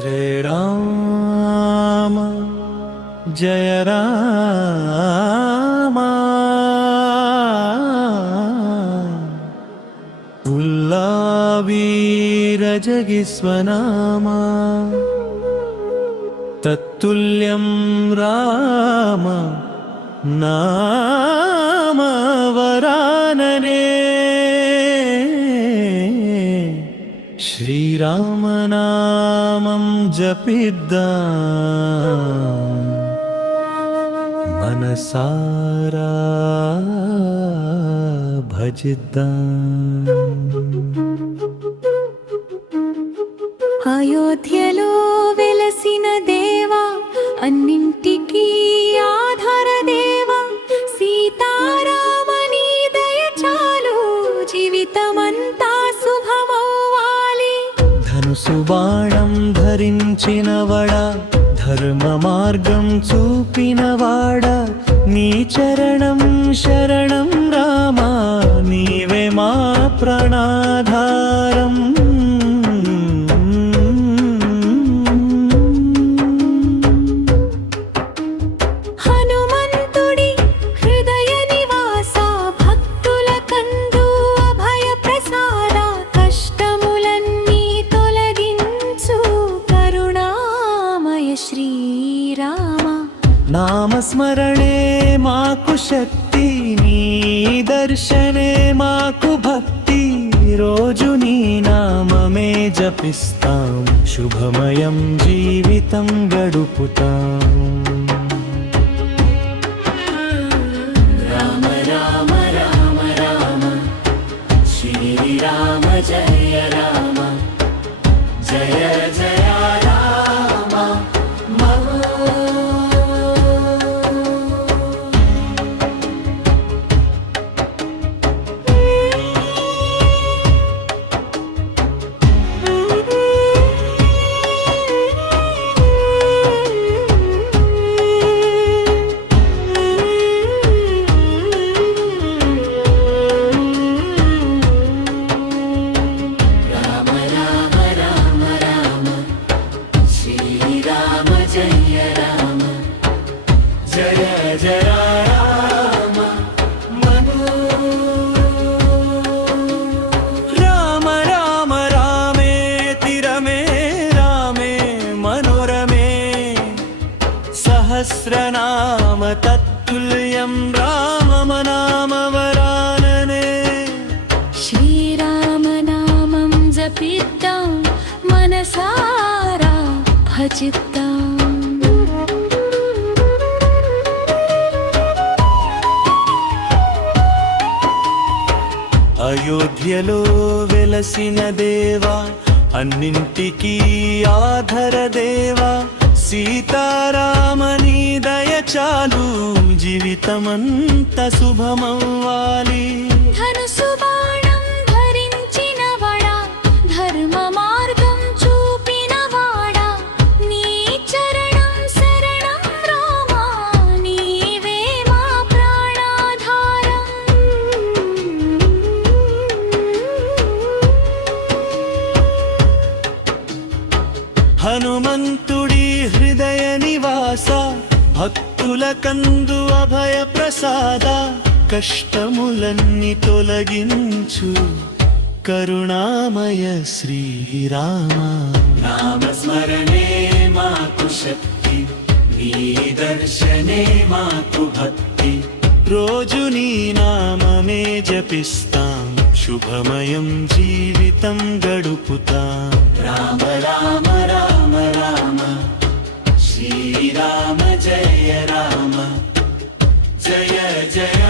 श्रीराम जय राम उल्लावीरजगिस्वनामा तत्तुल्यं राम नाम वरानने श्रीरामनामं जपिद्दां मनसारा भजिद्दां అయోధ్యలో వెలసిన దేవా అన్నింటికీ ఆధార దేవా సీతారామని దయ చాలు జీవితమంతా శుభమవ్వాలి. ధనుసు బాణం ధరించినవడా ధర్మ మార్గం చూపినవాడా నీ చరణం శరణం రామా నీవే మా ప్రాణాధారం. నామస్మరణే మాకు శక్తి నీ దర్శనే మాకు భక్తి రోజు నీ నామమే జపిస్తాం శుభమయం జీవితం గడుపుతాం. రామ రామ రామ రామ శ్రీరామ జయ రామ జయ జయ सहस्रनाम तत्तुल्यं रामनाम वरानने श्रीरामनामं जपिद्दां मनसारा भजिद्दां. అయోధ్యలో వెలసిన దేవా అన్నింటికీ ఆధార దేవా సీతారామని దయ చాలు జీవితమంతా శుభమవ్వాలి. ధనుసు బాణం ధరించినవడా ధర్మ మార్గం చూపినవాడా నీ చరణం శరణం రామా నీవే మా ప్రాణాధారం. హనుమంతుడి హృదయ నివాస భక్తుల కందు అభయ ప్రసాద కష్టములన్నీ తొలగించు కరుణామయ శ్రీరామ. నామస్మరణే మాకు శక్తి నీ దర్శనే మాకు భక్తి రోజు నీ నామమే జపిస్తాం శుభమయం జీవితం గడుపుతాం. రామ రామ రామ రామ శ్రీరామ జయ రామ జయ జయ